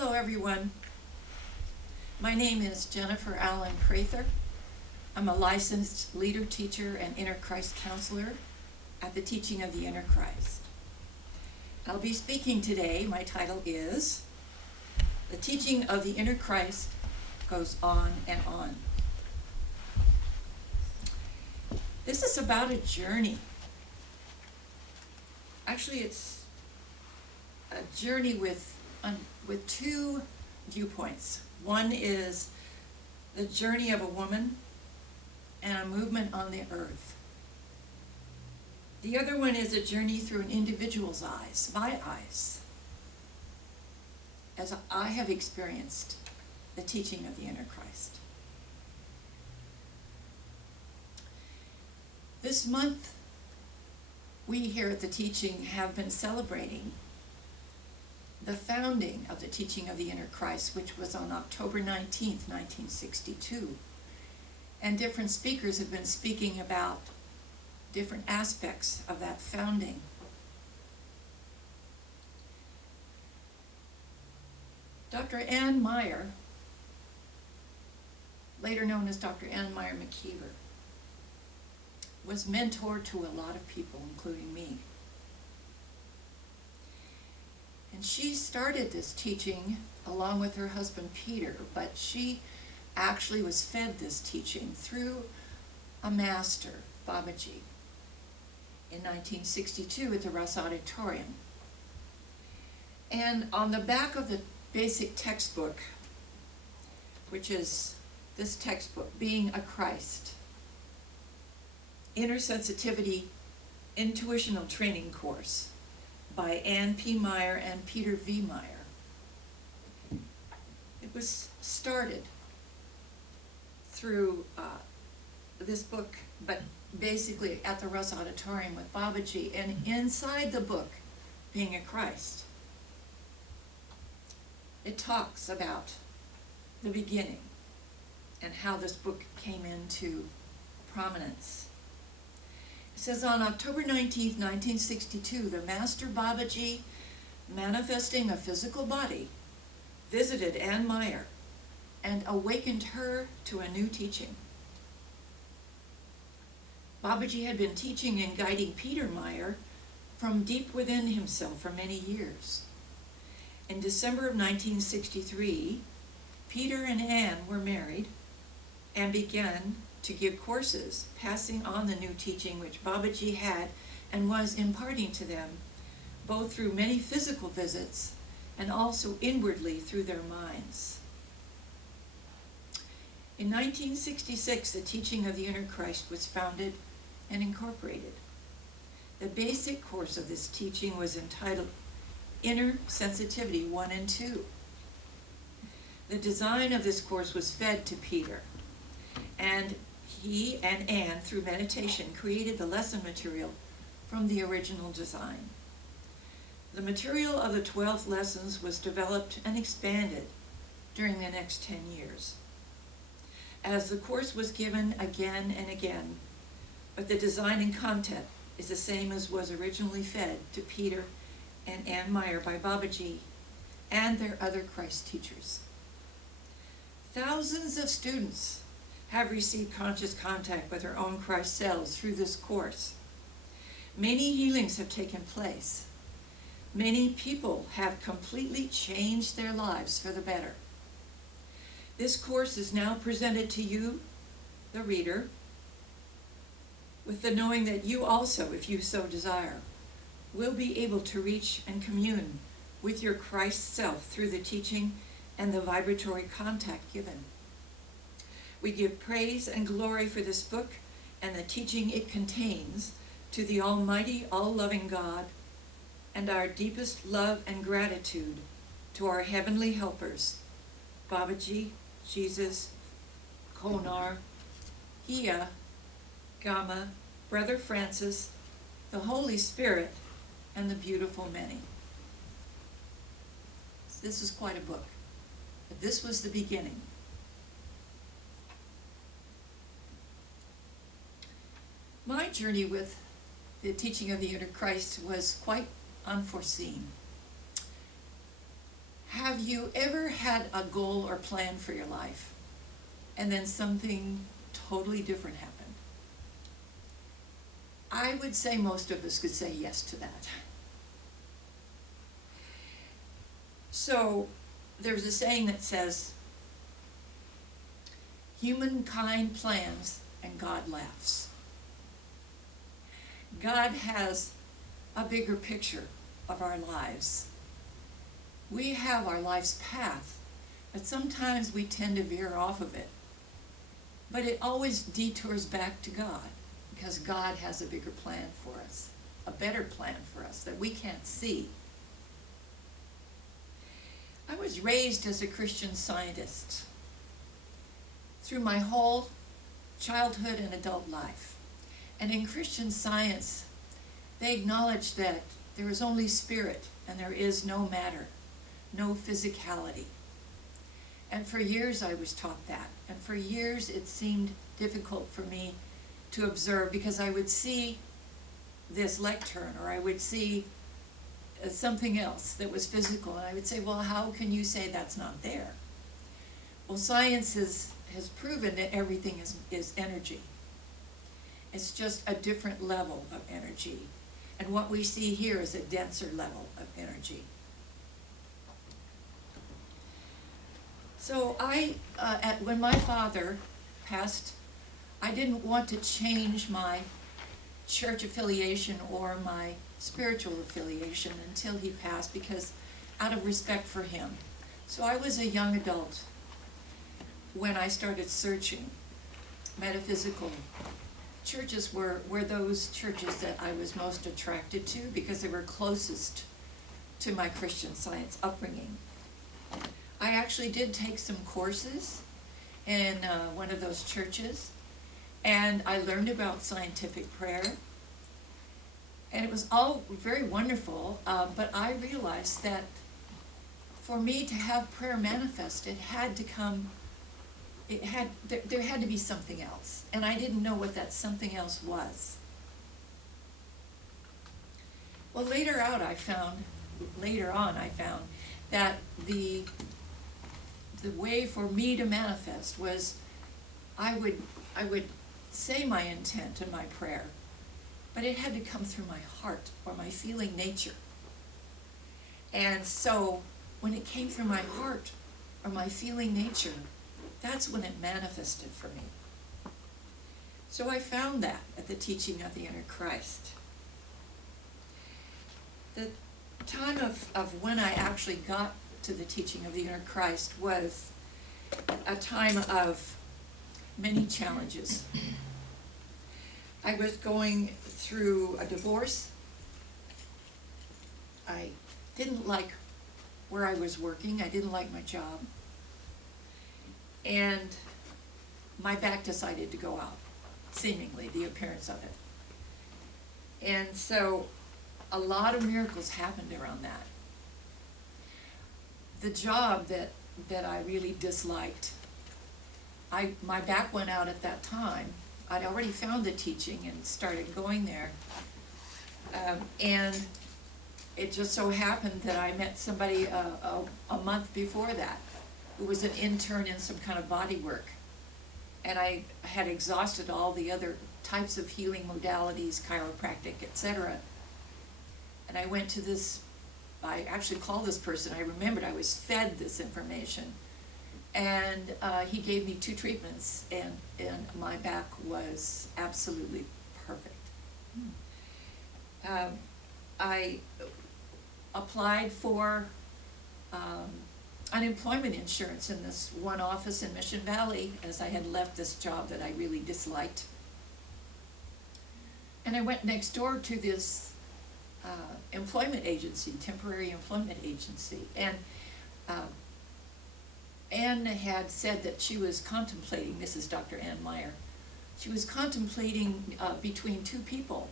Hello everyone. My name is Jennifer Allen-Prather. I'm a licensed leader, teacher, and inner Christ counselor at the Teaching of the Inner Christ. I'll be speaking today. My title is The Teaching of the Inner Christ Goes On and On. This is about a journey. Actually, it's a journey with two viewpoints. One is the journey of a woman and a movement on the earth. The other one is a journey through an individual's eyes, my eyes, as I have experienced the teaching of the inner Christ. This month, we here at the Teaching have been celebrating the founding of the Teaching of the Inner Christ, which was on October 19th, 1962. And different speakers have been speaking about different aspects of that founding. Dr. Ann Meyer, later known as Dr. Ann Meyer McKeever, was mentor to a lot of people, including me. And she started this teaching along with her husband Peter, but she actually was fed this teaching through a master, Babaji, in 1962 at the Russ Auditorium. And on the back of the basic textbook, which is this textbook, Being a Christ, Inner Sensitivity Intuitional Training Course by Ann P. Meyer and Peter V. Meyer. It was started through this book, but basically at the Russ Auditorium with Babaji, and inside the book, Being a Christ, it talks about the beginning and how this book came into prominence. It says, on October 19th, 1962, the Master Babaji, manifesting a physical body, visited Ann Meyer and awakened her to a new teaching. Babaji had been teaching and guiding Peter Meyer from deep within himself for many years. In December of 1963, Peter and Ann were married and began to give courses, passing on the new teaching which Babaji had and was imparting to them, both through many physical visits and also inwardly through their minds. In 1966, the Teaching of the Inner Christ was founded and incorporated. The basic course of this teaching was entitled Inner Sensitivity 1 and 2. The design of this course was fed to Peter, and he and Ann, through meditation, created the lesson material from the original design. The material of the 12 lessons was developed and expanded during the next 10 years. As the course was given again and again, but the design and content is the same as was originally fed to Peter and Ann Meyer by Babaji and their other Christ teachers. Thousands of students have received conscious contact with their own Christ selves through this course. Many healings have taken place. Many people have completely changed their lives for the better. This course is now presented to you, the reader, with the knowing that you also, if you so desire, will be able to reach and commune with your Christ self through the teaching and the vibratory contact given. We give praise and glory for this book and the teaching it contains to the Almighty, all-loving God, and our deepest love and gratitude to our heavenly helpers, Babaji, Jesus, Konar, Hia, Gama, Brother Francis, the Holy Spirit, and the beautiful many. This is quite a book, but this was the beginning. My journey with the Teaching of the Inner Christ was quite unforeseen. Have you ever had a goal or plan for your life, and then something totally different happened? I would say most of us could say yes to that. So there's a saying that says, humankind plans and God laughs. God has a bigger picture of our lives. We have our life's path, but sometimes we tend to veer off of it. But it always detours back to God, because God has a bigger plan for us, a better plan for us that we can't see. I was raised as a Christian Scientist through my whole childhood and adult life. And in Christian Science, they acknowledge that there is only spirit and there is no matter, no physicality. And for years I was taught that. And for years it seemed difficult for me to observe, because I would see this lectern, or I would see something else that was physical, and I would say, well, how can you say that's not there? Well, science has proven that everything is energy. It's just a different level of energy. And what we see here is a denser level of energy. So when my father passed, I didn't want to change my church affiliation or my spiritual affiliation until he passed, because out of respect for him. So I was a young adult when I started searching. Metaphysical churches were those churches that I was most attracted to, because they were closest to my Christian Science upbringing. I actually did take some courses in one of those churches, and I learned about scientific prayer, and it was all very wonderful, but I realized that for me to have prayer manifest, it had to come, there had to be something else, and I didn't know what that something else was. Well, later on I found that the way for me to manifest was I would say my intent in my prayer, but it had to come through my heart or my feeling nature. And so when it came through my heart or my feeling nature, that's when it manifested for me. So I found that at the teaching of the inner Christ. The time of when I actually got to the teaching of the inner Christ was a time of many challenges. I was going through a divorce. I didn't like where I was working. I didn't like my job. And my back decided to go out, seemingly, the appearance of it. And so a lot of miracles happened around that. The job that I really disliked, my back went out at that time. I'd already found the teaching and started going there. And it just so happened that I met somebody a month before that who was an intern in some kind of body work. And I had exhausted all the other types of healing modalities, chiropractic, etc. And I went to this, I actually called this person, I remembered I was fed this information. And he gave me 2 treatments, and my back was absolutely perfect. I applied for unemployment insurance in this one office in Mission Valley, as I had left this job that I really disliked. And I went next door to this employment agency, temporary employment agency, and Anne had said that she was contemplating, this is Dr. Ann Meyer, she was contemplating between 2 people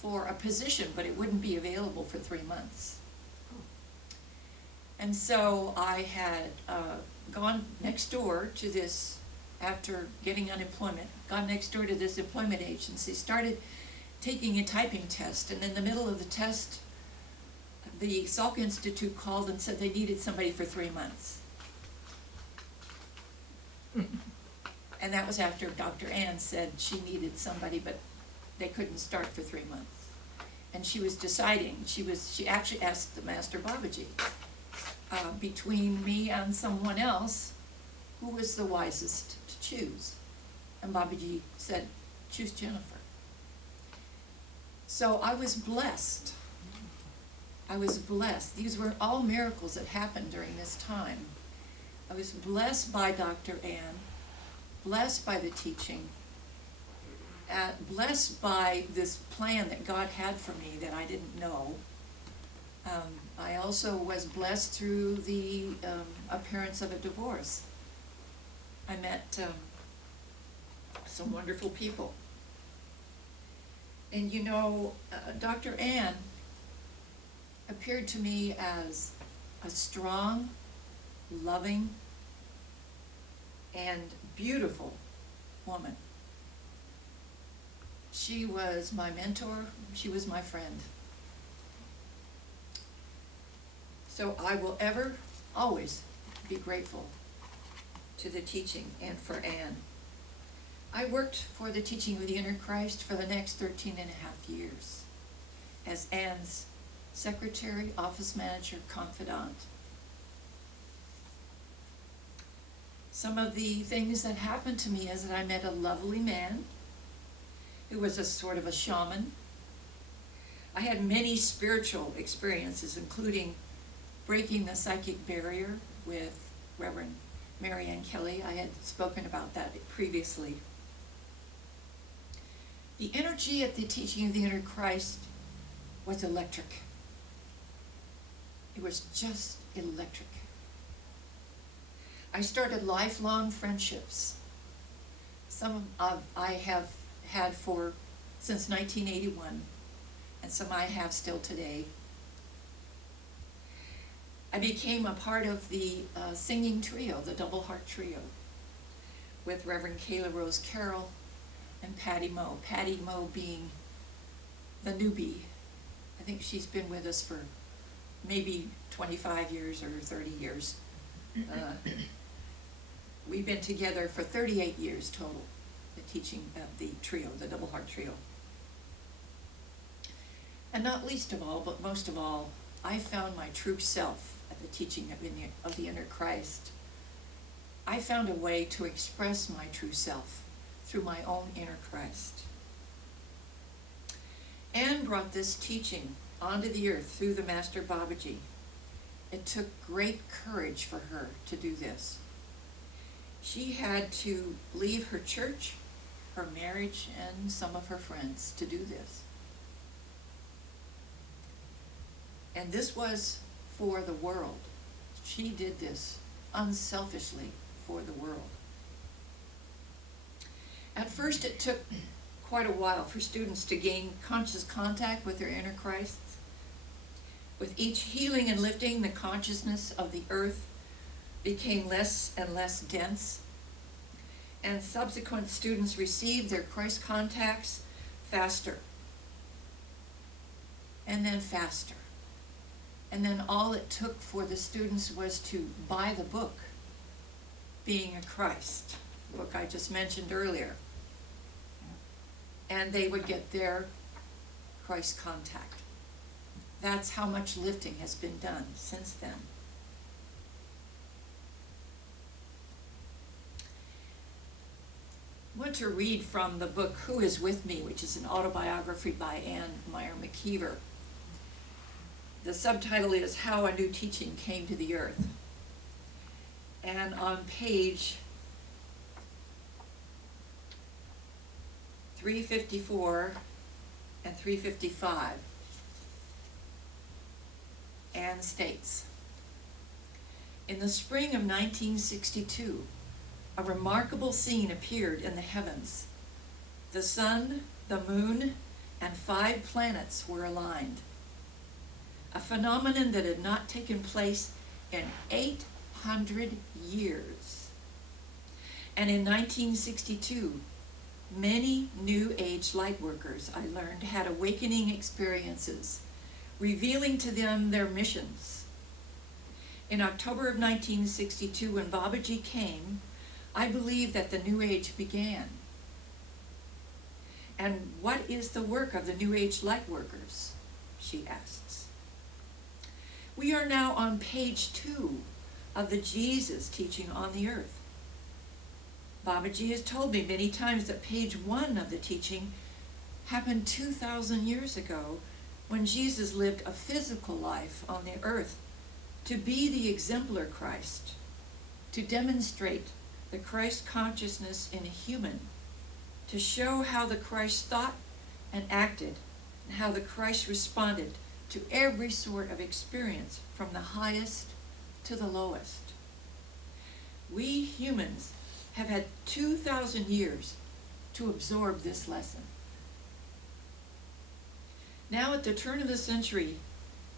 for a position, but it wouldn't be available for 3 months. And so I had gone next door to this, after getting unemployment, gone next door to this employment agency, started taking a typing test, and in the middle of the test, the Salk Institute called and said they needed somebody for 3 months. And that was after Dr. Ann said she needed somebody, but they couldn't start for 3 months. And she was deciding, she actually asked the Master Babaji, between me and someone else, who was the wisest to choose? And Babaji said, choose Jennifer. So I was blessed. I was blessed. These were all miracles that happened during this time. I was blessed by Dr. Ann, blessed by the teaching, blessed by this plan that God had for me that I didn't know. I also was blessed through the appearance of a divorce. I met some wonderful people. And you know, Dr. Ann appeared to me as a strong, loving, and beautiful woman. She was my mentor, she was my friend. So I will ever, always be grateful to the teaching and for Ann. I worked for the teaching of the Inner Christ for the next 13 and a half years as Ann's secretary, office manager, confidant. Some of the things that happened to me is that I met a lovely man who was a sort of a shaman. I had many spiritual experiences, including breaking the psychic barrier with Reverend Marianne Kelly. I had spoken about that previously. The energy at the teaching of the Inner Christ was electric. It was just electric. I started lifelong friendships. Some of I have had since 1981, and some I have still today. I became a part of the singing trio, the Double Heart Trio, with Reverend Kayla Rose Carroll and Patty Moe. Patty Moe being the newbie. I think she's been with us for maybe 25 years or 30 years. We've been together for 38 years total, the teaching of the trio, the Double Heart Trio. And not least of all, but most of all, I found my true self at the teaching of the Inner Christ. I found a way to express my true self through my own inner Christ. Anne brought this teaching onto the earth through the Master Babaji. It took great courage for her to do this. She had to leave her church, her marriage, and some of her friends to do this. And this was for the world. She did this unselfishly for the world. At first, it took quite a while for students to gain conscious contact with their inner Christ. With each healing and lifting, the consciousness of the earth became less and less dense, and subsequent students received their Christ contacts faster, and then faster. And then all it took for the students was to buy the book, Being a Christ, the book I just mentioned earlier. And they would get their Christ contact. That's how much lifting has been done since then. I want to read from the book Who Is With Me, which is an autobiography by Anne Meyer McKeever. The subtitle is How a New Teaching Came to the Earth. And on page 354 and 355, Anne states, in the spring of 1962, a remarkable scene appeared in the heavens. The sun, the moon, and 5 planets were aligned. A phenomenon that had not taken place in 800 years. And in 1962, many New Age light workers, I learned, had awakening experiences revealing to them their missions. In October of 1962, when Babaji came, I believe that the New Age began. And what is the work of the New Age light workers? She asks. We are now on page 2 of the Jesus teaching on the earth. Babaji has told me many times that page 1 of the teaching happened 2,000 years ago when Jesus lived a physical life on the earth to be the exemplar Christ, to demonstrate the Christ consciousness in a human, to show how the Christ thought and acted, and how the Christ responded to every sort of experience, from the highest to the lowest. We humans have had 2,000 years to absorb this lesson. Now at the turn of the century,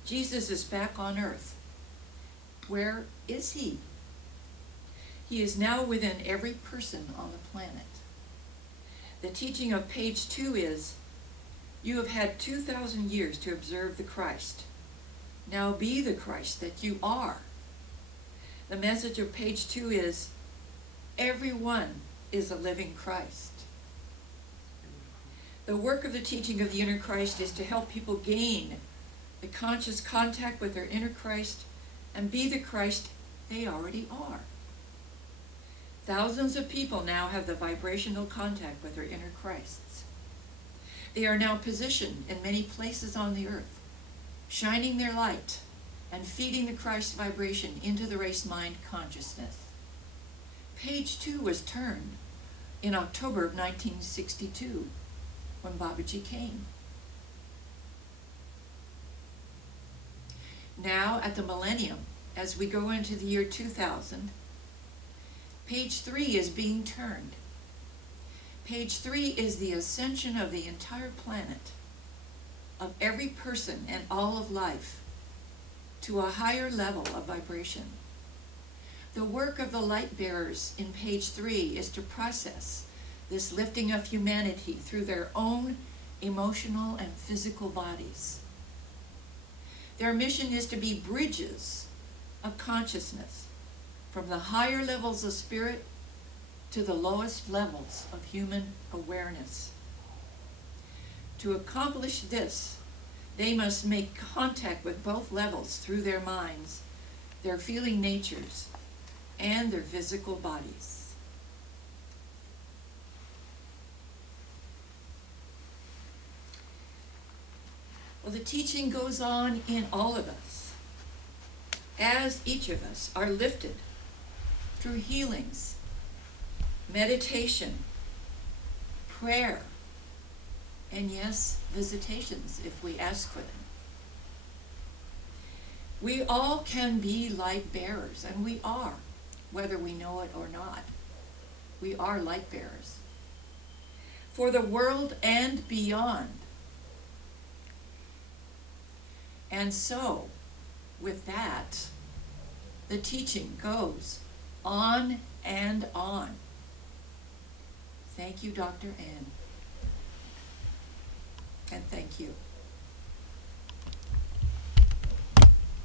Jesus is back on earth. Where is he? He is now within every person on the planet. The teaching of page 2 is, you have had 2,000 years to observe the Christ. Now be the Christ that you are. The message of page 2 is, everyone is a living Christ. The work of the teaching of the inner Christ is to help people gain the conscious contact with their inner Christ and be the Christ they already are. Thousands of people now have the vibrational contact with their inner Christs. They are now positioned in many places on the earth, shining their light and feeding the Christ vibration into the race mind consciousness. Page 2 was turned in October of 1962 when Babaji came. Now at the millennium, as we go into the year 2000, page 3 is being turned. Page 3 is the ascension of the entire planet, of every person and all of life, to a higher level of vibration. The work of the light bearers in page 3 is to process this lifting of humanity through their own emotional and physical bodies. Their mission is to be bridges of consciousness from the higher levels of spirit to the lowest levels of human awareness. To accomplish this, they must make contact with both levels through their minds, their feeling natures, and their physical bodies. Well, the teaching goes on in all of us, as each of us are lifted through healings, meditation, prayer, and yes, visitations if we ask for them. We all can be light bearers, and we are, whether we know it or not. We are light bearers for the world and beyond. And so, with that, the teaching goes on and on. Thank you, Dr. Ann. And thank you.